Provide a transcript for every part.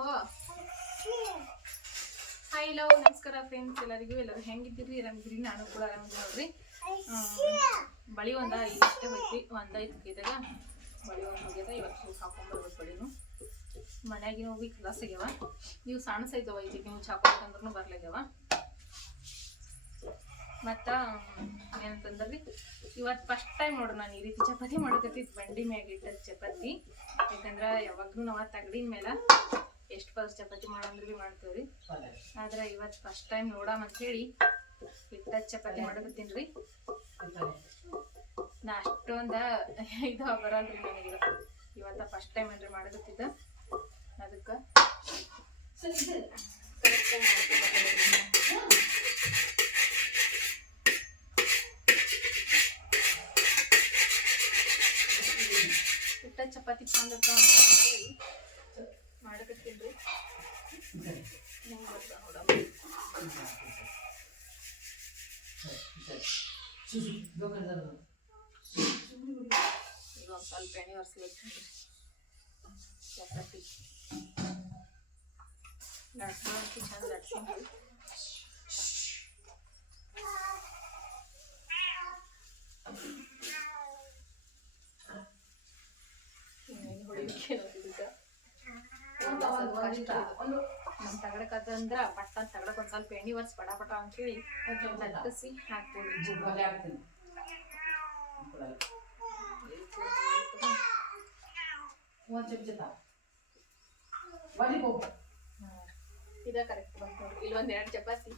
Hello ನಮಸ್ಕಾರ friends, ಎಲ್ಲರೂ ಹೆಂಗಿದ್ದೀರಿ? ಆರಾಮಿದ್ರಿ? ನಾನು ಕೂಡ ಆರಾಮಿದ್ದೆ ನೋಡ್ರಿ. ಬಳಿ ಇಷ್ಟೇ ಹೋಯ್ತಿ, ಇದಾಗ ಬಳಿ ಹೋಗ್ಯದ. ಇವತ್ತು ಹಾಕೊಂಡ್ಬರ್ಬೇಕು ಬಳಿನು. ಮನ್ಯಾಗಿನ ಹೋಗಿ ಕಲಾಸ್ ಆಗ್ಯಾವ. ನೀವು ಸಣ್ಣ ಸೈಜ್ ಐತಿ, ನೀವು ಹಾಕೋಬೇಕಂದ್ರೂ ಬರ್ಲಾಗ್ಯಾವ. ಮತ್ತು ಏನಂತಂದ್ರಿ, ಇವತ್ತು ಫಸ್ಟ್ ಟೈಮ್ ನೋಡ್ರಿ ನಾನು ಈ ರೀತಿ ಚಪಾತಿ ಮಾಡೋಕತ್ತಿದ್ದು. ಬಂಡಿ ಮ್ಯಾಗ ಇಟ್ಟದ ಚಪಾತಿ. ಯಾಕಂದ್ರೆ ಯಾವಾಗಲೂ ನಾವು ತಗಡಿನ ಮೇಲೆ ಎಷ್ಟು ಪರ್ಸ್ ಚಪಾತಿ ಮಾಡಂದ್ರೆ ಭೀ ಮಾಡ್ತೇವ್ರಿ. ಆದ್ರೆ ಇವತ್ತು ಫಸ್ಟ್ ಟೈಮ್ ನೋಡಾಮಂತೇಳಿ ಇಟ್ಟದ ಚಪಾತಿ ಮಾಡಕತ್ತೀನಿ ರೀ. ನಾ ಅಷ್ಟೊಂದ ಇದು ಬರಲ್ರಿ ನನಗೆ. ಇವತ್ತ ಫಸ್ಟ್ ಟೈಮ್ ಏನ್ರಿ ಮಾಡಕತ್ತಿದ್ದ, ಅದಕ್ಕೆ ಇಟ್ಟ ಚಪಾತಿ ಚಂದ ಇರ್ತಾವ ಅಂತ ಹೇಳಿ ಮಾಡಕತ್ತೀನಿ ರೀ. ಹೆಂಗೆ ಬರ್ತಾವ ನೋಡಮ್ಮ. ಈಗ ಒಂದು ಸ್ವಲ್ಪ ಎಣ್ಣೆ ಒರೆಸ್ಬೇಕು ಚಪಾತಿ ಲಟ್ಸೋಂಕಿ ಚಂದ ಲಟ್ಸೋಂಕಿ. ನಮ್ಮ ತಗಡಕಂದ್ರ ಪಟ್ಟ ತಗಡಕ್ ಒಂದ್ ಸ್ವಲ್ಪ ಎಣ್ಣೆ ಒರ್ಸಿ ಪಟ ಪಟ ಅಂತೇಳಿ ಲಟ್ಟಿಸಿ ಹಾಕ್ಬೋದು. ಇದ ಕರೆಕ್ಟ್ ಬಂತು ನೋಡ್ರಿ. ಇಲ್ಲೊಂದ್ 2 ಚಪಾತಿ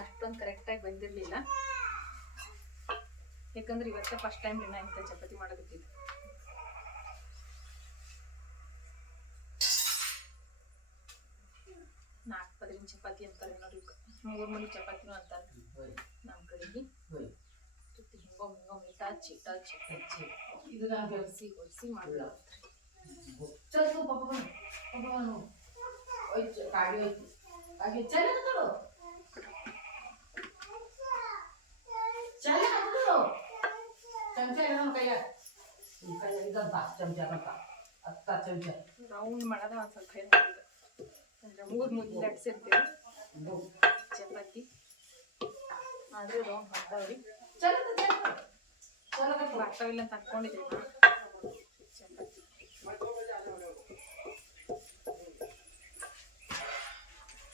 ಅಷ್ಟೊಂದು ಕರೆಕ್ಟಾಗಿ ಬಂದಿರ್ಲಿಲ್ಲ. ಯಾಕಂದ್ರೆ ಇವತ್ತ ಫಸ್ಟ್ ಟೈಮ್ ನಾ ಇಂಥ ಚಪಾತಿ ಮಾಡಕತ್ತಿದ್ದೆ. ನಾಲ್ಕು ಪದರಿನ ಚಪಾತಿ ಅಂತಾರೆ ನೋಡಿ, 3 ಮನಿ ಚಪಾತಿನೂ ಅಂತಾರೆ ನಮ್ಮ ಕಡೆಗೆ. ಹಿಂಗೊಮ್ಮೆ ಟಚ್ ಇದನ್ನ ಹೊರಿಸಿ ಮಾಡಲ್ಲ. ರೌಂಡ್ ಮಾಡೋದ ಒಂದು ಸ್ವಲ್ಪ ಅಂದ್ರೆ 3 ಮುದ್ದೆ ಲಟ್ಸಿರ್ತೀವಿ ಚಪಾತಿ. ಆದ್ರೂ ರೌಂಡ್ ಮಾಡ್ತಾವ್ರಿ, ಬರ್ತಾವಿಲ್ಲ ಅಂತ ಅನ್ಕೊಂಡಿದ್ರಿ ನಾ. ಚಪಾತಿ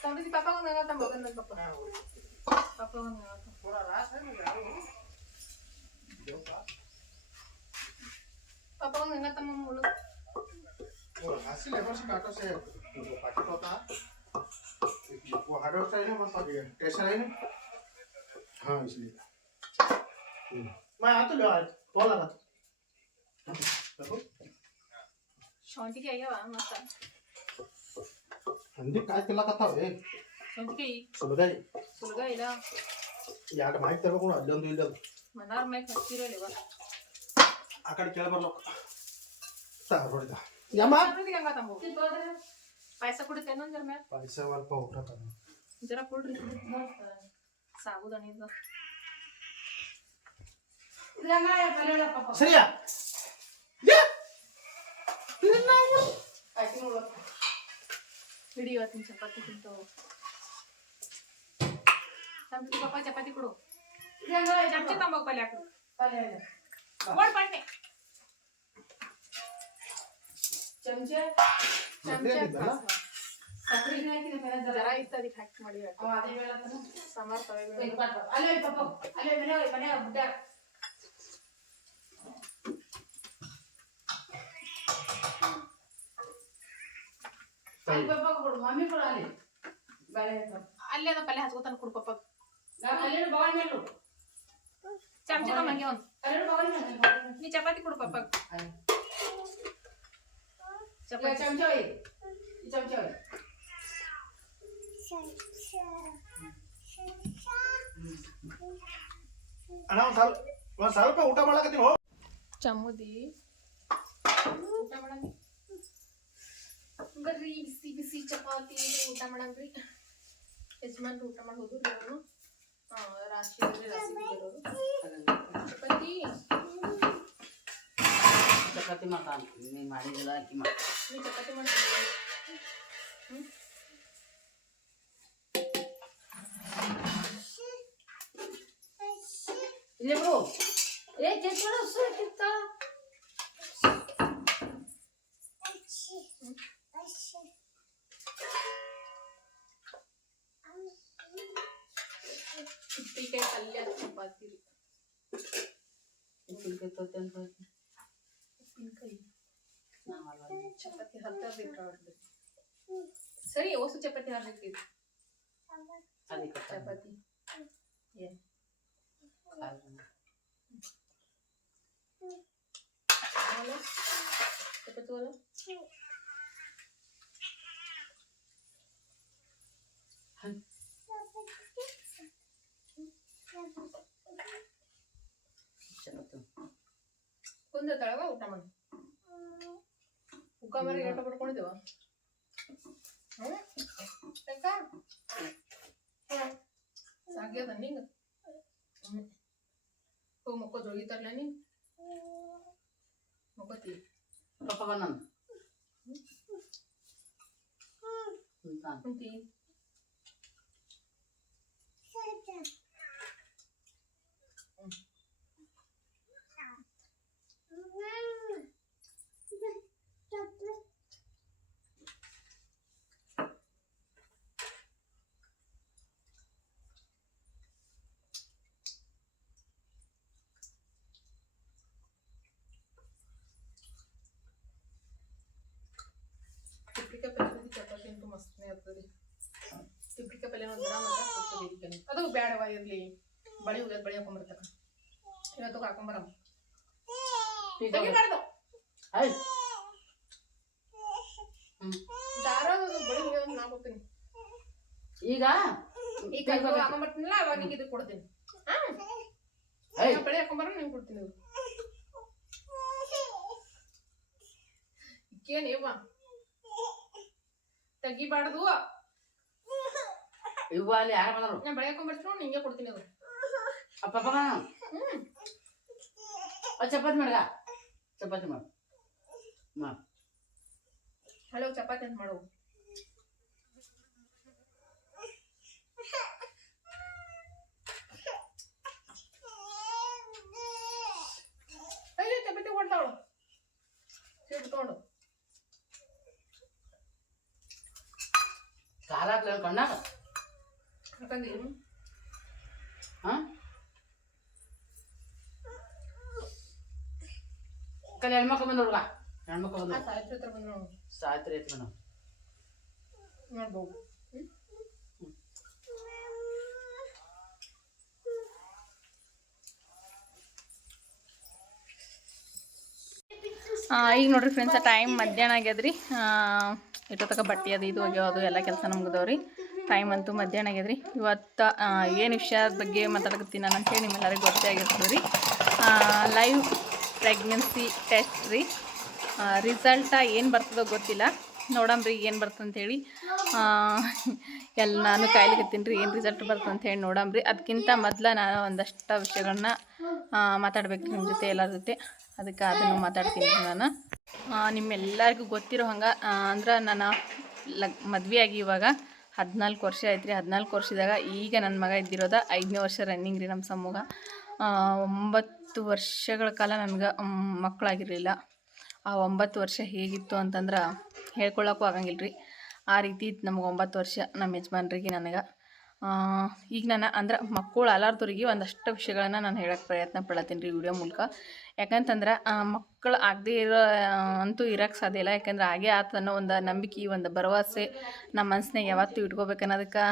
ಸಮೃದ್ಧಿ ಪಾಪ ಒಂದು ಮಗನ ಪಾಪ ಒಂದು पापा को महंगा तमाम बोलो हासिल लेबर से काटो से वो पैकेट होता वो हार्डवेयर का है ना, मतलब ये टेस्टर है ना। हाँ इसलिए मैं आ तो लो आज कॉल लगा देखो शांति के आया वहाँ मत हिंदी काय केला कथा है शांति के सुलगा इला यार माइक तेरे को कौन अल्लाह दिल दे मनार माइक हस्ती रहे लेवा आ कड़ केला बरलो ता रोडा यामा समृद्धि गंगा तंबो पैसा ಕೊಡುತ್ತೆ ಏನೋ ಜರ ಮೇಲೆ पैसा वाला पाउडर का जरा ಕೊಡ್ರಿ ಸಾಬೂದಾನಿ ಇದು ಇಲ್ಲಂಗ ಬರಲ್ಲ ಪಾಪ ಸರಿಯಾ ಯಾ ಇದನ್ನ ಐತಿ ನೋಡು ಹಿಡಿ ಇವತ್ತಿನ ಚಪಾತಿ ತಿಂತು ಸಮೃದ್ಧಿ ಪಾಪ ಚಪಾತಿ ಕೊಡು. ಇಲ್ಲಂಗ ಚಮಚ ತಂಬಾಕು ಪಲ್ಯ ಹಾಕು ಪಲ್ಯ ಓಡ್ ಬನ್ನಿ ಚಮಚ ಸಕ್ಕರೆ ಹಾಕಿನ ಮೇಲೆ ಜರ ಇತ್ತು ಅದಕ್ಕೆ ಹಾಕಿ ಮಾಡಿ ಅದೇ ಹೇಳತ್ತನ ಸಾಂಬಾರ್ ತವೆ ಅಲ್ಲೇ ಪಾಪ ಅಲ್ಲೇ ಮನೆ ಬುಡ್ಡ ಅಲ್ಲಿ ಪಾಪ ಕೊಡು ಮಮ್ಮಿ ಕೊಡು ಅಲ್ಲಿ ಬೇರೆ ಅಲ್ಲೇ ಅದ ಪಲ್ಯ ಹಚ್ಕೋತಾನ ಕೊಡು ಪಾಪ. ನಾನು ಅಲ್ಲೇ ಬಗಲ್ ಮೇಲು ಚಮಚ ತಮ್ಮಂಗೆ ಒಂದು ಅಲ್ಲೇ ಬಗಲ್ ಮೇಲು ನೀ ಚಪಾತಿ ಕೊಡು ಪಾಪ. ಚಪಾತಿ ಚಮಚ ಒಯ್ ಚಮಚ ಒಯ್ ಅಣ್ಣ ಒಂದು ಸ್ವಲ್ಪ ಊಟ ಮಾಡಕತ್ತೀನಿ ಹೋ ಚಮ್ಮುದಿ ಊಟ ಮಾಡಂಗಿ ಬರ್ರಿ ಬಿಸಿ ಬಿಸಿ ಚಪಾತಿ ಊಟ ಮಾಡಂಗ್ರಿ. ಯಜಮಾನ್ರು ಊಟ ಮಾಡಿ ಹೋದ್ರು ಅವರು ರಾಶಿ ರಾಶಿ ಬಿಡೋರು ಚಪಾತಿ ಚಪಾತಿ ಮಾಡ್ತಾನೆ ನೀ ಮಾಡಿದಿಲ್ಲ ಆಕಿ ಮಾಡಿ ನೀ ಚಪಾತಿ ಮಾಡಿ ಏ ಕೆಚ್ಚಡ ಸುತ್ತಿತ್ತ ಉಪ್ಪಿನಕಾಯಿ ಪಲ್ಯ ಚಪಾತಿ ರೀ. ಉಪ್ಪಿನಕಾಯಿ ತೊತ್ತೆ ಅಂತ ಉಪ್ಪಿನಕಾಯಿ ಚಪಾತಿ ಹತ್ತ ಬೇಕಾಗ್ತದೆ. ಸರಿ ಹೊಸ ಚಪಾತಿ ಹಾಕ್ಬೇಕು. ಅದಕ್ಕೆ ಚಪಾತಿ ಏನು ಚಪಾತಿ ವಾಲ ಕುಂದ ತಳಗ ಊಟ ಮಾಡಿ ಉಕ್ಕ ಮರಿ ಊಟ ಪಡ್ಕೊಂಡಿದ್ದೇವ. ಸಾಗ್ಯದ ನಿಂಗ ಹೋಗಿ ಮಕ್ಕೋ ಜೋಗಿತಾರಲ್ಲ ನೀ ಮಕ್ಕೋತಿ ಪಪ್ಪ ಬಂದ ಕುಂತಿ ತಿಪ್ಪಿಕಾಯಿ ಪಲ್ಯ ಚಪಾತಿ ಅಂತೂ ಮಸ್ತನೇ ಇರ್ತದೆ. ತಿಪ್ಪಿಕಾಯಿ ಪಲ್ಯ ಒಂಥರ ಮತ್ತೆ ಅದು ಬ್ಯಾಡವ ಇರ್ಲಿ. ಬಳಿ ಹೋಗ್ಯದ ಬಳಿ ಹಾಕೊಂಡ್ಬರ್ತಕ್ಕ ಇವತ್ತು ಹಾಕೊಂಬರಮ್ಮ ತೆಗಿಬಾರ್ದು. ದಾರ ಬಳಿ ಹೋಗ್ಯದ ನಾ ಹೋಗ್ತೀನಿ ಈಗ ಈ ಕೈ ಹಾಕೊಂಬರ್ತೀನಿಲ್ಲ ಅವಾಗ ನಿಂಗೆ ಇದು ಕೊಡ್ತೀನಿ. ಬಳಿ ಹಾಕೊಂಬರ ನಿಂಗೆ ಕೊಡ್ತೀನಿ. ಏನೇವ ತೆಗಿಬಾರ್ದು. ಇವು ಅಲ್ಲಿ ಯಾರು ಬಂದರು ನಾನು ಬಳಿ ಹಾಕೊಂಬರ್ತೀನಿ ನಿಂಗೆ ಕೊಡ್ತೀನಿ ಅದು. ಅಪ್ಪ ಚಪಾತಿ ಮಾಡ್ಗ ಚಪಾತಿ ಮಾಡು ಹಲೋ ಚಪಾತಿ ಅಂತ ಮಾಡು. ಚಪಾತಿ ಕೊಡ್ತಾವಳು ಸಿಟ್ಕೊಂಡು ಖಾರ ಹಾಕ್ಲ ಕಣ್ಣಾಗ ಯಾಕಂದ್ರೆ ಹಾಂ ಕಲ್ ಹೆಣ್ಮಕ್ಳು ಬಂದವ್ರಗ ಹೆಣ್ಮಕ್ಳು ಬಂದ ಸಾಹಿತ್ಯ ಹತ್ರ ಬಂದ್ರು ಸಾಯ್ತ್ರಿ ಐತಿ ನಾವು ನೋಡ್ಬೋದು. ಈಗ ನೋಡ್ರಿ ಫ್ರೆಂಡ್ಸ್ ಟೈಮ್ ಮಧ್ಯಾಹ್ನ ಆಗ್ಯದ್ರಿ. ಇಟ್ಟೊತ್ತಕ ಬಟ್ಟೆ ಅದು ಇದು ಹೋಗ್ಯಾವದು ಎಲ್ಲ ಕೆಲಸ ನಮ್ಗದವ್ರಿ. ಟೈಮ್ ಅಂತೂ ಮಧ್ಯಾಹ್ನ ಆಗ್ಯದ್ರಿ. ಇವತ್ತು ಏನು ವಿಷಯದ ಬಗ್ಗೆ ಮಾತಾಡಕತ್ತೀನಿ ನಾನು ಅಂತೇಳಿ ನಿಮ್ಮೆಲ್ಲರಿಗೂ ಗೊತ್ತೇ ಆಗಿರ್ತದೆ ರೀ. ಲೈವ್ ಪ್ರೆಗ್ನೆನ್ಸಿ ಟೆಸ್ಟ್ ರೀ. ರಿಸಲ್ಟ ಏನು ಬರ್ತದೋ ಗೊತ್ತಿಲ್ಲ, ನೋಡಮ್ರಿ ಏನು ಬರ್ತಂತೇಳಿ. ನಾನು ಕಾಯ್ಲಿಕತ್ತೀನಿ ರೀ ಏನು ರಿಸಲ್ಟ್ ಬರ್ತಂತೇಳಿ ನೋಡಮ್ರಿ. ಅದಕ್ಕಿಂತ ಮೊದಲು ನಾನು ಒಂದಷ್ಟು ವಿಷಯಗಳನ್ನ ಮಾತಾಡ್ಬೇಕು ನಿಮ್ಮ ಜೊತೆ ಎಲ್ಲರ ಜೊತೆ. ಅದಕ್ಕೆ ಅದನ್ನು ಮಾತಾಡ್ತೀನಿ ನಾನು. ನಿಮ್ಮೆಲ್ಲರಿಗೂ ಗೊತ್ತಿರೋ ಹಂಗೆ ಅಂದ್ರೆ ನಾನು ಮದುವೆ ಆಗಿ ಇವಾಗ 14 ವರ್ಷ ಆಯ್ತು ರೀ. 14 ವರ್ಷದಾಗ ಈಗ ನನ್ನ ಮಗ ಇದ್ದಿರೋದು 5ನೇ ವರ್ಷ ರನ್ನಿಂಗ್ ರೀ. ನಮ್ಮ ಸಮೂಹ 9 ವರ್ಷಗಳ ಕಾಲ ನನಗೆ ಮಕ್ಕಳಾಗಿರಲಿಲ್ಲ. ಆ 9 ವರ್ಷ ಹೇಗಿತ್ತು ಅಂತಂದ್ರೆ ಹೇಳ್ಕೊಳ್ಳೋಕ್ಕೂ ಆಗಂಗಿಲ್ಲ ರೀ. ಆ ರೀತಿ ಇತ್ತು ನಮ್ಗೆ 9 ವರ್ಷ ನಮ್ಮ ಯಜಮಾನ್ರಿಗೆ ನನಗೆ. ಈಗ ನಾನು ಅಂದ್ರೆ ಮಕ್ಕಳು ಅಲಾರ್ದವ್ರಿಗೆ ಒಂದಷ್ಟು ವಿಷಯಗಳನ್ನು ನಾನು ಹೇಳೋಕ್ಕೆ ಪ್ರಯತ್ನ ಪಡ್ತೀನಿ ರೀ ವಿಡಿಯೋ ಮೂಲಕ. ಯಾಕಂತಂದ್ರೆ ಮಕ್ಕಳು ಆಗದೆ ಇರೋ ಅಂತೂ ಇರೋಕ್ಕೆ ಸಾಧ್ಯ ಇಲ್ಲ. ಯಾಕಂದ್ರೆ ಹಾಗೆ ಆತನೋ ಒಂದು ನಂಬಿಕೆ, ಒಂದು ಭರವಸೆ ನಮ್ಮ ಮನಸ್ಸಿನಾಗ ಯಾವತ್ತೂ ಇಟ್ಕೋಬೇಕನ್ನೋದಕ್ಕೆ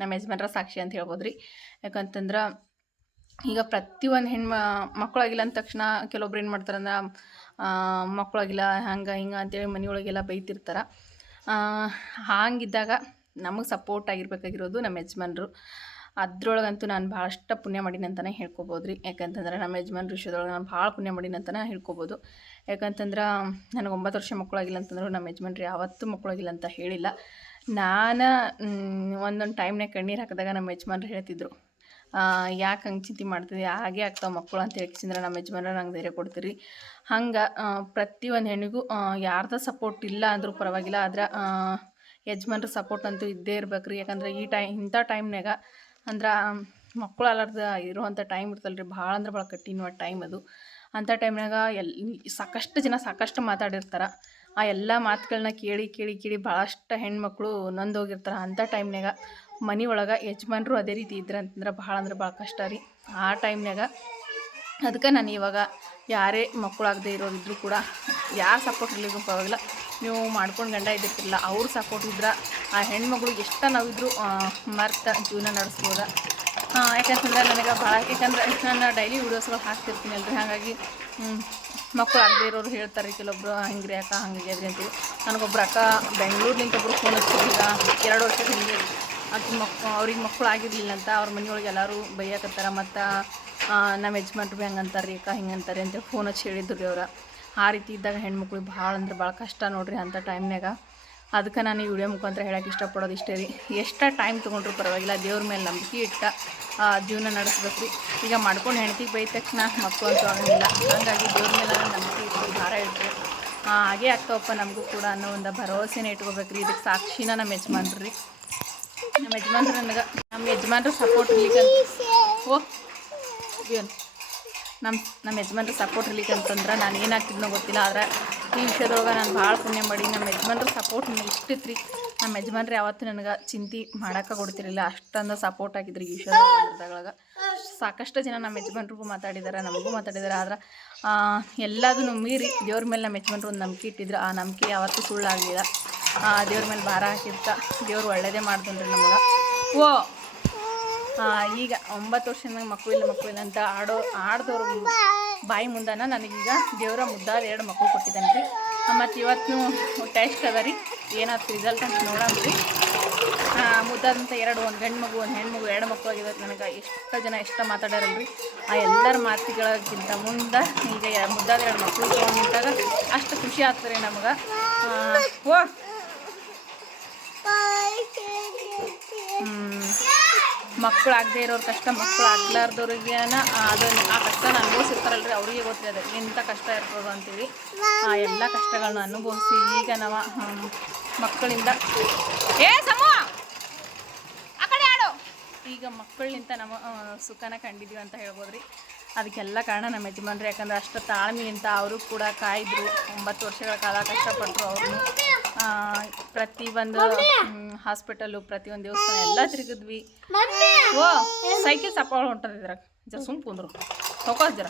ನಮ್ಮ ಯಜಮಾನ್ರ ಸಾಕ್ಷಿ ಅಂತ ಹೇಳ್ಬೋದು ರೀ. ಯಾಕಂತಂದ್ರೆ ಈಗ ಪ್ರತಿಯೊಂದು ಮಕ್ಕಳಾಗಿಲ್ಲ ಅಂದ ತಕ್ಷಣ ಕೆಲವೊಬ್ರು ಏನು ಮಾಡ್ತಾರಂದ್ರೆ ಮಕ್ಕಳಾಗಿಲ್ಲ ಹಂಗೆ ಹಿಂಗೆ ಅಂತೇಳಿ ಮನೆಯೊಳಗೆಲ್ಲ ಬೈತಿರ್ತಾರೆ. ಹಾಗಿದ್ದಾಗ ನಮಗೆ ಸಪೋರ್ಟ್ ಆಗಿರ್ಬೇಕಾಗಿರೋದು ನಮ್ಮ ಯಜಮಾನ್ರು. ಅದ್ರೊಳಗಂತೂ ನಾನು ಭಾಳಷ್ಟು ಪುಣ್ಯ ಮಾಡೀನಿ ಅಂತಲೇ ಹೇಳ್ಕೊಬೋದು ರೀ. ಯಾಕಂತಂದ್ರೆ ನಮ್ಮ ಯಜಮಾನ್ರ ವಿಷಯದೊಳಗೆ ನಾನು ಭಾಳ ಪುಣ್ಯ ಮಾಡೀನಿ ಅಂತಲೇ ಹೇಳ್ಕೊಬೋದು. ಯಾಕಂತಂದ್ರೆ ನನಗೆ 9 ವರ್ಷ ಮಕ್ಕಳಾಗಿಲ್ಲ ಅಂತಂದ್ರೆ ನಮ್ಮ ಯಜಮಾನ್ರು ಯಾವತ್ತೂ ಮಕ್ಕಳಾಗಿಲ್ಲ ಅಂತ ಹೇಳಿಲ್ಲ. ನಾನು ಒಂದೊಂದು ಟೈಮ್ನಾಗ ಕಣ್ಣೀರು ಹಾಕಿದಾಗ ನಮ್ಮ ಯಜಮಾನ್ರು ಹೇಳ್ತಿದ್ರು, ಯಾಕೆ ಹಂಗೆ ಚಿಂತೆ ಮಾಡ್ತಿದ್ದೆ, ಹಾಗೆ ಆಗ್ತಾವೆ ಮಕ್ಕಳು ಅಂತ ಹೇಳ್ಕಿಸಿದ್ರೆ ನಮ್ಮ ಯಜಮಾನ್ರು ನಂಗೆ ಧೈರ್ಯ ಕೊಡ್ತೀರಿ. ಹಂಗೆ ಪ್ರತಿಯೊಂದು ಹೆಣ್ಣಿಗೂ ಯಾರ್ದು ಸಪೋರ್ಟ್ ಇಲ್ಲ ಅಂದರೂ ಪರವಾಗಿಲ್ಲ, ಆದ್ರೆ ಯಜಮಾನ್ರ ಸಪೋರ್ಟ್ ಅಂತೂ ಇದ್ದೇ ಇರ್ಬೇಕು ರೀ. ಯಾಕಂದ್ರೆ ಇಂಥ ಟೈಮ್ನಾಗ ಅಂದ್ರೆ ಮಕ್ಕಳು ಅಲ್ಲಾರ್ದ ಇರುವಂಥ ಟೈಮ್ ಇರ್ತಲ್ಲ ರೀ, ಭಾಳ ಅಂದ್ರೆ ಭಾಳ ಕಠಿಣವಾದ ಟೈಮ್ ಅದು. ಅಂಥ ಟೈಮ್ನಾಗ ಸಾಕಷ್ಟು ಜನ ಸಾಕಷ್ಟು ಮಾತಾಡಿರ್ತಾರೆ. ಆ ಎಲ್ಲ ಮಾತುಗಳನ್ನ ಕೇಳಿ ಕೇಳಿ ಕೇಳಿ ಭಾಳಷ್ಟು ಹೆಣ್ಮಕ್ಳು ನೊಂದೋಗಿರ್ತಾರೆ. ಅಂಥ ಟೈಮ್ನಾಗ ಮನೆ ಒಳಗೆ ಯಜಮಾನ್ರು ಅದೇ ರೀತಿ ಇದ್ರೆ ಅಂತಂದ್ರೆ ಭಾಳ ಅಂದ್ರೆ ಭಾಳ ಕಷ್ಟ ರೀ. ಆ ಟೈಮ್ನಾಗ ಅದಕ್ಕೆ ನಾನು ಇವಾಗ ಯಾರೇ ಮಕ್ಕಳಾಗದೇ ಇರೋರಿದ್ರು ಕೂಡ ಯಾರು ಸಪೋರ್ಟ್ ಇರಲಿಕ್ಕೂ ಪರವಾಗಿಲ್ಲ, ನೀವು ಮಾಡ್ಕೊಂಡು ಗಂಡ ಇದ್ದಿರ್ತಿಲ್ಲ, ಅವ್ರ ಸಪೋರ್ಟ್ ಇದ್ರೆ ಆ ಹೆಣ್ಮಕ್ಳಿಗೆ ಎಷ್ಟು ನಾವಿದ್ರು ಮರ್ತ ಜೀವನ ನಡೆಸ್ಬೋದ. ಯಾಕಂತಂದ್ರೆ ನನಗೆ ಭಾಳ, ಯಾಕಂದ್ರೆ ನಾನು ಡೈಲಿ ವೀಡಿಯೋಸ್ಗಳು ಹಾಕ್ತಿರ್ತೀನಿ ಅಲ್ರಿ. ಹಾಗಾಗಿ ಮಕ್ಕಳು ಆಗದೇ ಇರೋರು ಹೇಳ್ತಾರೆ ಕೆಲವೊಬ್ರು ಹಿಂಗ್ರಿ ಅಕ್ಕ ಹಂಗಾಗಿ ಅದ್ರಿ ಅಂತೇಳಿ. ನನಗೊಬ್ರು ಅಕ್ಕ ಬೆಂಗಳೂರಿನಿಂದ ಒಬ್ಬರು ಫೋನ್ ಹಚ್ಚಿಲ್ಲ 2 ವರ್ಷದ ಹಿಂಗೆ. ಆಕೆ ಅವ್ರಿಗೆ ಮಕ್ಕಳು ಆಗಿರಲಿಲ್ಲ ಅಂತ ಅವ್ರ ಮನೆಯೊಳಗೆ ಎಲ್ಲರೂ ಬೈಯಕತ್ತಾರ. ಮತ್ತು ನಮ್ಮ ಯಜಮಾನ್ರು ಭೀ ಹಂಗೆ ಅಂತಾರೆ ರೀ ಅಕ್ಕ ಹಿಂಗೆ ಅಂತಾರೆ ಅಂತೇಳಿ ಫೋನ್ ಹಚ್ಚಿ ಹೇಳಿದ್ರು ರೀ ಅವ್ರು. ಆ ರೀತಿ ಇದ್ದಾಗ ಹೆಣ್ಮಕ್ಳಿಗೆ ಭಾಳ ಅಂದ್ರೆ ಭಾಳ ಕಷ್ಟ ನೋಡಿರಿ ಅಂಥ ಟೈಮ್ನಾಗ. ಅದಕ್ಕೆ ನಾನು ಈ ವಿಡಿಯೋ ಮುಖಾಂತರ ಹೇಳೋಕೆ ಇಷ್ಟಪಡೋದು ಇಷ್ಟೇ ರೀ. ಎಷ್ಟು ಟೈಮ್ ತೊಗೊಂಡ್ರು ಪರವಾಗಿಲ್ಲ, ದೇವ್ರ ಮೇಲೆ ನಂಬಿಕೆ ಇಟ್ಟ ಜೀವನ ನಡೆಸ್ಬೇಕು ರೀ. ಈಗ ಮಾಡ್ಕೊಂಡು ಹೆಂಡ್ತಿಗೆ ಬೈದ ತಕ್ಷಣ ಮಕ್ಕಳು ಅಂತೂ ಆಗಂಗಿಲ್ಲ. ಹಾಗಾಗಿ ದೇವ್ರ ಮೇಲೆ ನಂಬಿಕೆ ಇಟ್ಟು ಭಾರ ಇಟ್ಟು ಹಾಗೆ ಆಗ್ತಾವಪ್ಪ ನಮಗೂ ಕೂಡ ಅನ್ನೋ ಒಂದು ಭರವಸೆನೇ ಇಟ್ಕೋಬೇಕು ರೀ. ಇದಕ್ಕೆ ಸಾಕ್ಷಿನ ನಮ್ಮ ಯಜಮಾನ್ರು ರೀ. ನಮ್ಮ ಯಜಮಾನ್ರು ನನಗೆ ನಮ್ಮ ಯಜಮಾನ್ರು ಸಪೋರ್ಟ್ ಇರ್ಲಿಕ್ಕೆ ನಮ್ಮ ಯಜಮಾನ್ರು ಸಪೋರ್ಟ್ ಇರ್ಲಿಕ್ಕೆ ಅಂತಂದ್ರೆ ನಾನು ಏನಾಗ್ತಿದ್ನೋ ಗೊತ್ತಿಲ್ಲ. ಆದರೆ ಈ ವಿಷಯದೊಳಗೆ ನಾನು ಭಾಳ ಪುಣ್ಯ ಮಾಡಿ ನಮ್ಮ ಯಜಮಾನ್ರು ಸಪೋರ್ಟ್ ನನಗೆ ಇಷ್ಟಿತ್ತು ರೀ. ನಮ್ಮ ಯಜಮಾನ್ರು ಯಾವತ್ತೂ ನನಗೆ ಚಿಂತೆ ಮಾಡೋಕೆ ಕೊಡ್ತಿರಲಿಲ್ಲ, ಅಷ್ಟೊಂದು ಸಪೋರ್ಟ್ ಆಗಿದ್ರಿ ಈ ವಿಷಯದೊಳಗೆ. ಸಾಕಷ್ಟು ಜನ ನಮ್ಮ ಯಜಮಾನ್ರಿಗೂ ಮಾತಾಡಿದ್ದಾರೆ, ನಮಗೂ ಮಾತಾಡಿದ್ದಾರೆ. ಆದ್ರೆ ಎಲ್ಲದನ್ನು ಮೀರಿ ದೇವ್ರ ಮೇಲೆ ನಮ್ಮ ಯಜಮಾನ್ರು ಒಂದು ನಂಬಿಕೆ ಇಟ್ಟಿದ್ರು. ಆ ನಂಬಿಕೆ ಯಾವತ್ತೂ ಸುಳ್ಳಾಗಲಿಲ್ಲ. ದೇವ್ರ ಮೇಲೆ ಭಾರ ಹಾಕಿರ್ತ ದೇವ್ರು ಒಳ್ಳೇದೇ ಮಾಡ್ತಾನೆ ರೀ ನಮಗೆ. ಈಗ 9 ವರ್ಷದ ಮಕ್ಕಳಿಲ್ಲ ಅಂತ ಆಡ್ದವ್ರು ಬಾಯಿ ಮುಂದನ ನನಗೀಗ ದೇವರ ಮುದ್ದಾದ 2 ಮಕ್ಕಳು ಕೊಟ್ಟಿದ್ದಾನೆ ರೀ. ಮತ್ತು ಇವತ್ತು ಟೆಸ್ಟ್ ಅದ ರೀ, ಏನಾಯ್ತು ರಿಸಲ್ಟ್ ಅಂತ ನೋಡಂಬ್ರಿ. ಮುದ್ದಾದಂಥ 2, ಒಂದು ಗಂಡು ಮಗು ಒಂದು ಹೆಣ್ಣು ಮಗು 2 ಮಕ್ಕಳು ಆಗಿದ್ದು. ನನಗೆ ಎಷ್ಟು ಜನ ಎಷ್ಟು ಮಾತಾಡ್ಯಾರಲ್ರಿ, ಆ ಎಲ್ಲರ ಮಾತುಗಳಿಗಿಂತ ಮುಂದೆ ಈಗ ಮುದ್ದಾದ 2 ಮಕ್ಕಳು ತೊಗೊಂಡಿದ್ದಾಗ ಅಷ್ಟು ಖುಷಿ ಆಗ್ತದೆ ರೀ ನಮಗೆ. ಮಕ್ಕಳು ಆಗದೆ ಇರೋರು ಕಷ್ಟ, ಮಕ್ಕಳು ಆಗ್ಲಾರ್ದವ್ರಿಗೆ ಅದನ್ನು ಆ ಕಷ್ಟನ ಅನುಭವಿಸಿರ್ತಾರಲ್ರಿ, ಅವರಿಗೆ ಗೊತ್ತಿದೆ ಎಂಥ ಕಷ್ಟ ಇರ್ತದೆ ಅಂತೇಳಿ. ಆ ಎಲ್ಲ ಕಷ್ಟಗಳನ್ನ ಅನುಭವಿಸಿ ಈಗ ನಾವು ಮಕ್ಕಳಿಂದ ಈಗ ಮಕ್ಕಳಿಂದ ನಮ್ಮ ಸುಖನ ಕಂಡಿದ್ದೀವಿ ಅಂತ ಹೇಳ್ಬೋದು ರೀ. ಅದಕ್ಕೆಲ್ಲ ಕಾರಣ ನಮ್ಮ ಯಜಮಾನ್ರು. ಯಾಕಂದ್ರೆ ಅಷ್ಟು ತಾಳ್ಮೆಯಿಂದ ಅವರು ಕೂಡ ಕಾಯ್ದರು. 9 ವರ್ಷಗಳ ಕಾಲ ಕಷ್ಟಪಟ್ಟರು. ಅವರು ಪ್ರತಿಯೊಂದು ಹಾಸ್ಪಿಟಲು, ಪ್ರತಿಯೊಂದು ದೇವಸ್ಥಾನ ಎಲ್ಲ ತಿರುಗಿದ್ವಿ. ಸೈಕಲ್ ಸಪಾಳು ಹೊಂಟದಿದ್ರಾಗ ಜರ ಸುಮ್ಮ ಕುಂದ್ರು ತಗೋಜ್ರ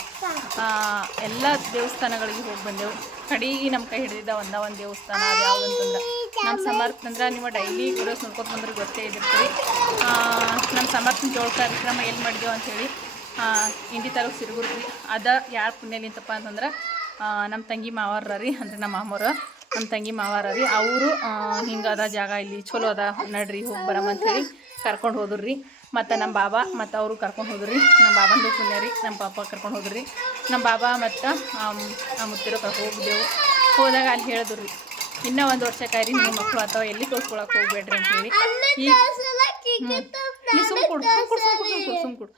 ಎಲ್ಲ ದೇವಸ್ಥಾನಗಳಿಗೆ ಹೋಗಿ ಬಂದೆವು. ಕಡೆಗೆ ನಮ್ಮ ಕೈ ಹಿಡಿದಿದ್ದ ಒಂದು ದೇವಸ್ಥಾನ ಅದು ಯಾವುದು ಅಂತಂದ್ರೆ ನಮ್ಮ ಸಮರ್ಥ. ಅಂದ್ರೆ ನೀವು ಡೈಲಿ ವಿಡಿಯೋಸ್ ನೋಡ್ಕೊತ ಬಂದ್ರೆ ಗೊತ್ತೇ ಇದಿರ್ತೀವಿ. ನಮ್ಮ ಸಮರ್ಥನ ಜೋಳ ಕಾರ್ಯಕ್ರಮ ಎಲ್ಲಿ ಮಾಡಿದೆವು ಅಂಥೇಳಿ ಇಂಡಿ ತಾಲೂಕು ಸಿರುಗುರ್ರಿ. ಅದು ಯಾರು ಪುಣ್ಯಲಿಂತಪ್ಪ ಅಂತಂದ್ರೆ ನಮ್ಮ ತಂಗಿ ಮಾವಾರ ರೀ, ಅಂದರೆ ನಮ್ಮ ಮಾಮೂರು ನಮ್ಮ ತಂಗಿ ಮಾವಾರ ರೀ. ಅವರು ಹಿಂಗದ ಜಾಗ ಇಲ್ಲಿ ಚಲೋ ಅದ ನಡ್ರಿ ಹೋಗಿ ಬರಮ್ಮ ಅಂಥೇಳಿ ಕರ್ಕೊಂಡು ಹೋದ್ರು ರೀ. ಮತ್ತು ನಮ್ಮ ಬಾಬಾ ಮತ್ತು ಅವರು ಕರ್ಕೊಂಡು ಹೋದ್ರಿ. ನಮ್ಮ ಬಾಬಂದು ಪುಣ್ಯ ರೀ, ನಮ್ಮ ಪಾಪ ಕರ್ಕೊಂಡು ಹೋದ್ರಿ. ನಮ್ಮ ಬಾಬಾ ಮತ್ತು ಮುತ್ತಿರೋ ಹೋಗಿದ್ದೆವು. ಹೋದಾಗ ಅಲ್ಲಿ ಹೇಳಿದ್ರು ರೀ, ಇನ್ನೂ 1 ವರ್ಷ ಕಾಯ್ರಿ, ನಿಮ್ಮ ಮಕ್ಕಳು ಅಥವಾ ಎಲ್ಲಿ ತೋರಿಸ್ಕೊಳಕ್ಕೆ ಹೋಗ್ಬೇಡ್ರಿ ಅಂತೇಳಿ. ಈಗ ಸುಮ್ಕೊಡು.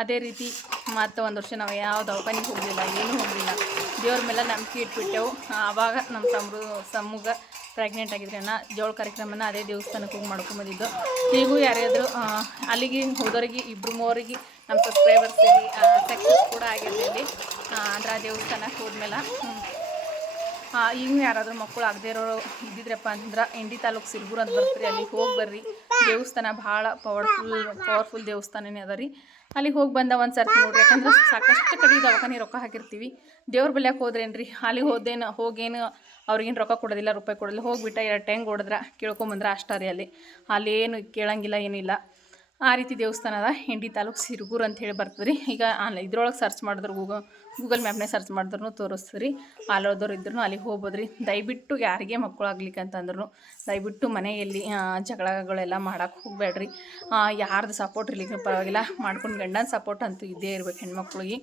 ಅದೇ ರೀತಿ ಮತ್ತು 1 ವರ್ಷ ನಾವು ಯಾವ ದವಾಖಾನಿಗೆ ಹೋಗಲಿಲ್ಲ, ಏನೂ ಹೋಗಲಿಲ್ಲ. ದೇವ್ರ ಮೇಲೆ ನಂಬಿಕೆ ಇಟ್ಬಿಟ್ಟೆವು. ಆವಾಗ ನಮ್ಮ ಸಮ್ಮುಗ ಪ್ರೆಗ್ನೆಂಟ್ ಆಗಿದ್ರೆ ಜೋಳ ಕಾರ್ಯಕ್ರಮನ ಅದೇ ದೇವಸ್ಥಾನಕ್ಕೆ ಹೋಗಿ ಮಾಡ್ಕೊಂಬಂದಿದ್ದು. ಈಗೂ ಯಾರ್ಯಾದ್ರು ಅಲ್ಲಿಗೆ ಹೋದವ್ರಿಗೆ 2-3 ನಮ್ಮ ಸಬ್ಸ್ಕ್ರೈಬರ್ಸಿಗೆ ಸಕ್ಸಸ್ ಕೂಡ ಆಗಿದೆ ಅಲ್ಲಿ. ಅಂದ್ರೆ ಆ ದೇವಸ್ಥಾನಕ್ಕೆ ಹೋದ್ಮೇಲೆ ಈಗ ಯಾರಾದರೂ ಮಕ್ಕಳು ಆಗದೇ ಇರೋರು ಇದ್ದಿದ್ರಪ್ಪ ಅಂತಂದ್ರೆ ಇಂಡಿ ತಾಲೂಕು ಸಿರುಗುರು ಅಂತ ಬರ್ತೀರಿ, ಅಲ್ಲಿಗೆ ಹೋಗಿ ಬರ್ರಿ. ದೇವಸ್ಥಾನ ಭಾಳ ಪವರ್ಫುಲ್ ದೇವಸ್ಥಾನನೇ ಅದ ರೀ. ಅಲ್ಲಿಗೆ ಹೋಗಿ ಬಂದ ಒಂದು ಸರ್ತಿ ನೋಡ್ರಿ. ಯಾಕಂದ್ರೆ ಸಾಕಷ್ಟು ಕಡೆ ದವಾಖಾನೆ ರೊಕ್ಕ ಹಾಕಿರ್ತೀವಿ. ದೇವ್ರ ಬಲ್ಯಾಕೆ ಹೋದ್ರೇನ್ರಿ, ಅಲ್ಲಿಗೆ ಹೋಗೇನು ಅವ್ರಿಗೇನು ರೊಕ್ಕ ಕೊಡೋದಿಲ್ಲ, ರೂಪಾಯಿ ಕೊಡೋದಿಲ್ಲ. ಹೋಗಿಬಿಟ್ಟ 2 ಟೈಮ್ ಹೊಡೆದ್ರೆ ಕೇಳ್ಕೊಂಬಂದ್ರೆ ಅಷ್ಟೇ ರೀ. ಅಲ್ಲಿ ಏನು ಕೇಳಂಗಿಲ್ಲ, ಏನಿಲ್ಲ. ಆ ರೀತಿ ದೇವಸ್ಥಾನ ಅದ. ಇಂಡಿ ತಾಲೂಕು ಸಿರುಗುರು ಅಂತ ಹೇಳಿ ಬರ್ತದೆ ರೀ. ಈಗ ಇದ್ರೊಳಗೆ ಸರ್ಚ್ ಮಾಡಿದ್ರು, ಗೂಗಲ್ ಮ್ಯಾಪ್ನಾಗ ಸರ್ಚ್ ಮಾಡಿದ್ರು ತೋರಿಸ್ತೀವಿ ರೀ. ಅಲ್ಲೋದವ್ರು ಇದ್ರೂ ಅಲ್ಲಿಗೆ ಹೋಗ್ಬೋದ್ರಿ. ದಯವಿಟ್ಟು ಯಾರಿಗೆ ಮಕ್ಕಳು ಆಗ್ಲಿಕ್ಕೆ ಅಂತಂದ್ರು ದಯವಿಟ್ಟು ಮನೆಯಲ್ಲಿ ಜಗಳಗಳೆಲ್ಲ ಮಾಡೋಕೆ ಹೋಗಬೇಡ್ರಿ. ಯಾರ್ದು ಸಪೋರ್ಟ್ ಇರ್ಲಿಕ್ಕೆ ಪರವಾಗಿಲ್ಲ, ಮಾಡ್ಕೊಂಡು ಗಂಡನ ಸಪೋರ್ಟ್ ಅಂತೂ ಇದ್ದೇ ಇರ್ಬೇಕು ಹೆಣ್ಮಕ್ಳಿಗೆ.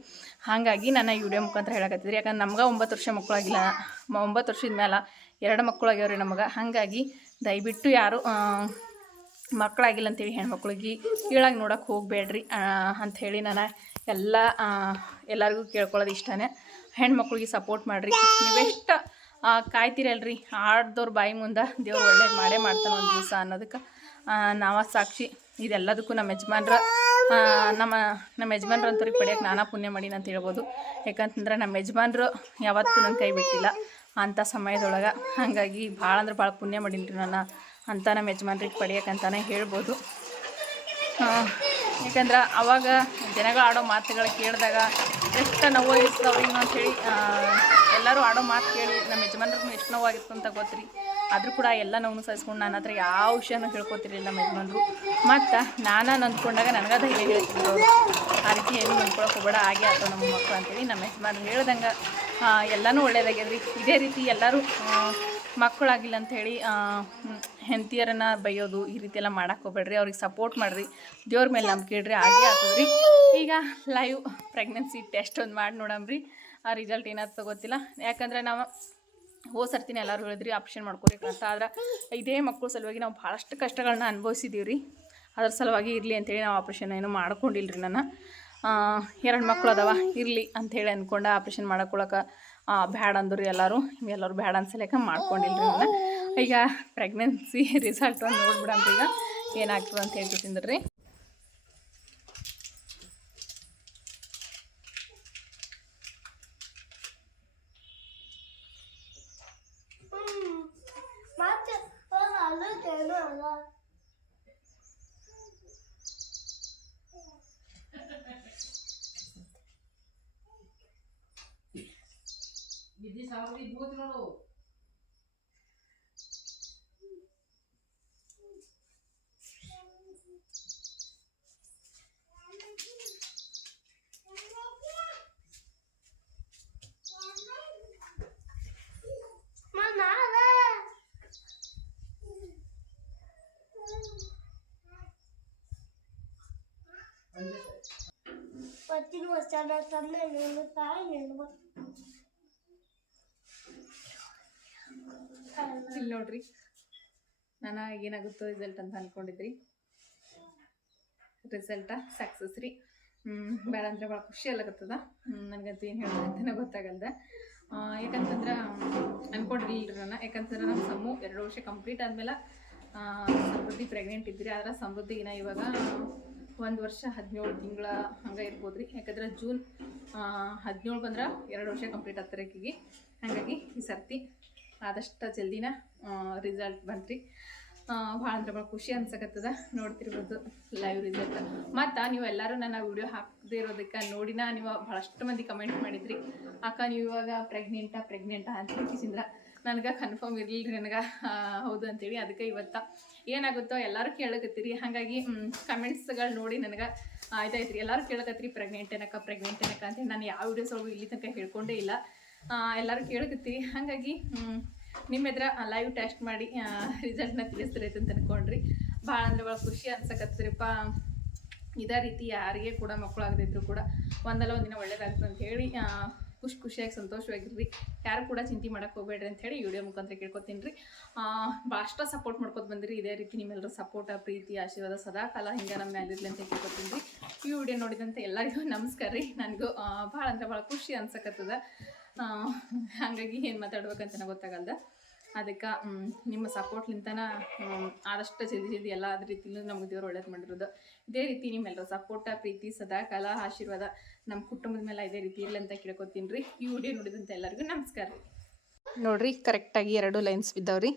ಹಾಗಾಗಿ ನಾನು ಈ ವಿಡಿಯೋ ಮುಖಾಂತರ ಹೇಳಕತ್ತಿದ್ರಿ. ಯಾಕಂದ್ರೆ ನಮ್ಗೆ 9 ವರ್ಷ ಮಕ್ಕಳಾಗಿಲ್ಲ, 9 ವರ್ಷದ ಮೇಲೆ 2 ಮಕ್ಕಳು ಆಗ್ಯಾವ್ರಿ ನಮಗೆ. ಹಾಗಾಗಿ ದಯವಿಟ್ಟು ಯಾರು ಮಕ್ಕಳಾಗಿಲ್ಲ ಅಂತೇಳಿ ಹೆಣ್ಮಕ್ಳಿಗೆ ಕೀಳಾಗಿ ನೋಡೋಕೆ ಹೋಗಬೇಡ್ರಿ ಅಂಥೇಳಿ ನಾನು ಎಲ್ಲರಿಗೂ ಕೇಳ್ಕೊಳ್ಳೋದು ಇಷ್ಟನೇ. ಹೆಣ್ಮಕ್ಳಿಗೆ ಸಪೋರ್ಟ್ ಮಾಡಿರಿ. ನೀವೆಷ್ಟು ಕಾಯ್ತಿರಲ್ರಿ, ಆಡ್ದವ್ರ ಬಾಯಿ ಮುಂದೆ ದೇವ್ರು ಒಳ್ಳೇದು ಮಾಡೇ ಮಾಡ್ತಾನೆ ಒಂದು ದಿವಸ ಅನ್ನೋದಕ್ಕೆ ನಾವು ಸಾಕ್ಷಿ. ಇದೆಲ್ಲದಕ್ಕೂ ನಮ್ಮ ಯಜಮಾನ್ರ ನಮ್ಮ ಯಜಮಾನ್ರು ಅಂತವ್ರಿಗೆ ಪಡಿಯೋಕೆ ನಾನಾ ಪುಣ್ಯ ಮಾಡೀನಿ ಅಂತ ಹೇಳ್ಬೋದು. ಯಾಕಂತಂದ್ರೆ ನಮ್ಮ ಯಜಮಾನ್ರು ಯಾವತ್ತೂ ನನ್ನ ಕೈ ಬಿಟ್ಟಿಲ್ಲ ಅಂಥ ಸಮಯದೊಳಗೆ. ಹಾಗಾಗಿ ಭಾಳ ಅಂದ್ರೆ ಭಾಳ ಪುಣ್ಯ ಮಾಡೀನಿ ರೀ ನಾನು ಅಂತ ನಮ್ಮ ಯಜಮಾನ್ರಿಗೆ ಪಡಿಯೋಕ್ಕಂತಾನೆ ಹೇಳ್ಬೋದು. ಯಾಕಂದ್ರೆ ಅವಾಗ ಜನಗಳು ಆಡೋ ಮಾತುಗಳು ಕೇಳಿದಾಗ ಎಷ್ಟು ನೋವಾಗಿರ್ತದೆ ಅವ್ರಿಗೆ ಅಂಥೇಳಿ ಎಲ್ಲರೂ ಆಡೋ ಮಾತು ಕೇಳಿ ನಮ್ಮ ಯಜಮಾನ್ರಿಗೂ ಎಷ್ಟು ನೋವಾಗಿತ್ತು ಅಂತ ಗೊತ್ತು ರೀ. ಆದರೂ ಕೂಡ ಎಲ್ಲ ನೋವು ಸಹಿಸ್ಕೊಂಡು ನನ್ನ ಹತ್ರ ಯಾವ ವಿಷಯನೂ ಹೇಳ್ಕೊತಿರ್ಲಿಲ್ಲ ನಮ್ಮ ಯಜಮಾನ್ರು. ಮತ್ತು ನಾನು ನಂದ್ಕೊಂಡಾಗ ನನಗೆ ಧೈರ್ಯ ಹೇಳ್ತಿದ್ರು ಅವರು, ಆ ರೀತಿ ಏನು ನಂಬ್ಕೊಳಕ್ಕೆ ಹೋಗಬೇಡ, ಹಾಗೆ ಆಯ್ತು ನಮ್ಮ ಮಕ್ಕಳು ಅಂತೇಳಿ ನಮ್ಮ ಯಜಮಾನ್ರು ಹೇಳ್ದಂಗೆ ಎಲ್ಲನೂ ಒಳ್ಳೇದಾಗ್ಯದ್ರಿ. ಇದೇ ರೀತಿ ಎಲ್ಲರೂ ಮಕ್ಕಳಾಗಿಲ್ಲ ಅಂಥೇಳಿ ಹೆಂಡತಿಯರನ್ನು ಬೈಯೋದು ಈ ರೀತಿ ಎಲ್ಲ ಮಾಡಕ್ಕೆ ಹೋಗ್ಬೇಡ್ರಿ, ಅವ್ರಿಗೆ ಸಪೋರ್ಟ್ ಮಾಡಿರಿ, ದೇವ್ರ ಮೇಲೆ ನಂಬಿಕೆ ಇಡ್ರಿ, ಹಾಗೆ ಆಗ್ತದ್ರಿ. ಈಗ ಲೈವ್ ಪ್ರೆಗ್ನೆನ್ಸಿ ಟೆಸ್ಟ್ ಒಂದು ಮಾಡಿ ನೋಡಮ್ರಿ, ಆ ರಿಸಲ್ಟ್ ಏನಾಗ್ತದೆ ಗೊತ್ತಿಲ್ಲ. ಯಾಕಂದ್ರೆ ನಾವು ಸರ್ತಿನ ಎಲ್ಲರೂ ಹೇಳಿದ್ರಿ ಆಪ್ಷನ್ ಮಾಡ್ಕೋಬೇಕಂತ. ಆದ್ರೆ ಇದೇ ಮಕ್ಕಳ ಸಲುವಾಗಿ ನಾವು ಭಾಳಷ್ಟು ಕಷ್ಟಗಳನ್ನ ಅನುಭವಿಸಿದ್ದೀವಿ ರೀ. ಅದ್ರ ಸಲುವಾಗಿ ಇರಲಿ ಅಂಥೇಳಿ ನಾವು ಆಪ್ರೇಷನ್ ಏನು ಮಾಡ್ಕೊಂಡಿಲ್ಲ ರೀ. ನಾನು 2 ಮಕ್ಕಳು ಅದಾವ, ಇರಲಿ ಅಂಥೇಳಿ ಅಂದ್ಕೊಂಡು ಆಪ್ರೇಷನ್ ಮಾಡ್ಕೊಳಕ್ಕೆ ಬ್ಯಾಡ ಅಂದ್ರು ಎಲ್ಲರೂ ಬ್ಯಾಡ ಅನ್ಸಲಿಕ್ಕೆ ಮಾಡ್ಕೊಂಡಿಲ್ಲ ರೀ ನಾನು. ಈಗ ಪ್ರೆಗ್ನೆನ್ಸಿ ರಿಸಲ್ಟ್ ಒಂದು ನೋಡ್ಬಿಡಮ್ರಿ ಈಗ ಏನಾಗ್ತದೆ ಅಂತ ಹೇಳ್ತಿದ್ದೀನಿ ರೀ. विधि सावरी बहुत लो पत्नी मसाला तन्ने నేను తాయి నేను ಇಲ್ಲಿ ನೋಡ್ರಿ ನಾನು ಏನಾಗುತ್ತೋ ರಿಸಲ್ಟ್ ಅಂತ ಅಂದ್ಕೊಂಡಿದ್ರಿ. ರಿಸಲ್ಟ ಸಕ್ಸಸ್ ರೀ. ಬೇಡ ಅಂದರೆ ಭಾಳ ಖುಷಿ ಅಲ್ಲಾಗತ್ತದ. ನನಗಂತೂ ಏನು ಹೇಳೋದು ಅಂತಲೇ ಗೊತ್ತಾಗಲ್ದ. ಯಾಕಂತಂದ್ರೆ ಅಂದ್ಕೊಂಡಿರಲಿಲ್ಲ ನಾನು. ಯಾಕಂತಂದ್ರೆ ನಮ್ಮ ಸಮ್ಮು 2 ವರ್ಷ ಕಂಪ್ಲೀಟ್ ಆದಮೇಲೆ ಸಮೃದ್ಧಿ ಪ್ರೆಗ್ನೆಂಟ್ ಇದ್ರಿ. ಆದ್ರೆ ಸಮೃದ್ಧಿಗಿನ ಇವಾಗ 1 ವರ್ಷ 17 ತಿಂಗಳ ಹಂಗೆ ಇರ್ಬೋದು ರೀ. ಯಾಕಂದ್ರೆ ಜೂನ್ 17 ಬಂದ್ರೆ 2 ವರ್ಷ ಕಂಪ್ಲೀಟ್ ಆಗ್ತಾರೆ ಆಕೆಗೆ. ಹಾಗಾಗಿ ಈ ಸರ್ತಿ ಆದಷ್ಟು ಜಲ್ದಿನ ರಿಸಲ್ಟ್ ಬಂತ್ರಿ. ಭಾಳ ಅಂದ್ರೆ ಭಾಳ ಖುಷಿ ಅನ್ಸಕತ್ತದ. ನೋಡ್ತಿರ್ಬೋದು ಲೈವ್ ರಿಸಲ್ಟ್. ಮತ್ತು ನೀವು ಎಲ್ಲರೂ ನನ್ನ ವಿಡಿಯೋ ಹಾಕದೇ ಇರೋದಕ್ಕೆ ನೋಡಿನ ನೀವು ಭಾಳಷ್ಟು ಮಂದಿ ಕಮೆಂಟ್ ಮಾಡಿದ್ರಿ, ಅಕ್ಕ ನೀವು ಇವಾಗ ಪ್ರೆಗ್ನೆಂಟಾ ಅಂತ ಹೇಳ್ತಿಸಿಂದ್ರ ನನಗೆ ಕನ್ಫರ್ಮ್ ಇರಲಿಲ್ಲ ರೀ ನನಗೆ ಹೌದು ಅಂತೇಳಿ. ಅದಕ್ಕೆ ಇವತ್ತು ಏನಾಗುತ್ತೋ ಎಲ್ಲರೂ ಕೇಳಕತ್ತೀರಿ. ಹಾಗಾಗಿ ಕಮೆಂಟ್ಸ್ಗಳು ನೋಡಿ ನನಗೆ ಆಯ್ತಾಯ್ತು ರೀ. ಎಲ್ಲರೂ ಕೇಳಕತ್ತೀರಿ ಪ್ರೆಗ್ನೆಂಟ್ ಏನಕ್ಕ ಅಂತೇಳಿ. ನಾನು ಯಾವ ವಿಡಿಯೋಸ್ ಒಳಗೆ ಇಲ್ಲಿ ತನಕ ಹೇಳ್ಕೊಂಡೇ ಇಲ್ಲ. ಎಲ್ಲರೂ ಕೇಳಕತ್ತೀರಿ. ಹಾಗಾಗಿ ನಿಮ್ಮ ಎದುರ ಲೈವ್ ಟೆಸ್ಟ್ ಮಾಡಿ ರಿಸಲ್ಟ್ನ ತಿಳಿಸ್ತಿರೈತೆ ಅಂತ ಅಂದ್ಕೊಂಡ್ರಿ. ಭಾಳ ಅಂದ್ರೆ ಭಾಳ ಖುಷಿ ಅನ್ಸಕತ್ತೀರಿಪ್ಪ. ಇದೇ ರೀತಿ ಯಾರಿಗೆ ಕೂಡ ಮಕ್ಕಳಾಗದಿದ್ರು ಕೂಡ ಒಂದಲ್ಲ ಒಂದಿನ ಒಳ್ಳೇದಾಗ್ತದೆ ಅಂತ ಹೇಳಿ ಖುಷಿಯಾಗಿ ಸಂತೋಷವಾಗಿರ್ರಿ. ಯಾರು ಕೂಡ ಚಿಂತೆ ಮಾಡೋಕ್ಕೆ ಹೋಗ್ಬೇಡ್ರಿ ಅಂತ ಹೇಳಿ ವಿಡಿಯೋ ಮುಖಾಂತರ ಕೇಳ್ಕೊತೀನಿ ರೀ. ಭಾಳಷ್ಟು ಸಪೋರ್ಟ್ ಮಾಡ್ಕೊತ ಬಂದಿರಿ. ಇದೇ ರೀತಿ ನಿಮ್ಮೆಲ್ಲರ ಸಪೋರ್ಟ, ಪ್ರೀತಿ, ಆಶೀರ್ವಾದ ಸದಾ ಕಾಲ ಹಿಂಗೆ ನಮ್ಮ ಮೇಲಿರಲಿ ಅಂತ ಕೇಳ್ಕೊತೀನಿ ರೀ. ಈ ವಿಡಿಯೋ ನೋಡಿದಂತೆ ಎಲ್ಲರಿಗೂ ನಮಸ್ಕಾರ ರೀ. ನನಗೂ ಭಾಳ ಅಂದ್ರೆ ಭಾಳ ಖುಷಿ ಅನ್ಸಕತ್ತದ. ಹಾಗಾಗಿ ಏನು ಮಾತಾಡ್ಬೇಕಂತ ಗೊತ್ತಾಗಲ್ದ. ಅದಕ್ಕೆ ನಿಮ್ಮ ಸಪೋರ್ಟ್ಲಿಂತನ ಆದಷ್ಟು ಜಲ್ದಿ ಎಲ್ಲ ಅದ್ರ ರೀತಿಲೂ ನಮಗೆ ದೇವ್ರು ಒಳ್ಳೇದು ಮಾಡಿರೋದು. ಇದೇ ರೀತಿ ನಿಮ್ಮೆಲ್ಲರ ಸಪೋರ್ಟ, ಪ್ರೀತಿ, ಸದಾ ಕಾಲ ಆಶೀರ್ವಾದ ನಮ್ಮ ಕುಟುಂಬದ ಮೇಲೆ ಇದೇ ರೀತಿ ಇರಲಿ ಅಂತ ಕೇಳ್ಕೊತೀನಿ ರೀ. ಈ ವಿಡಿಯೋ ನೋಡಿದಂತೆ ಎಲ್ಲರಿಗೂ ನಮಸ್ಕಾರ ರೀ. ನೋಡಿರಿ ಕರೆಕ್ಟಾಗಿ 2 ಲೈನ್ಸ್ ಬಿದ್ದಾವ್ರಿ.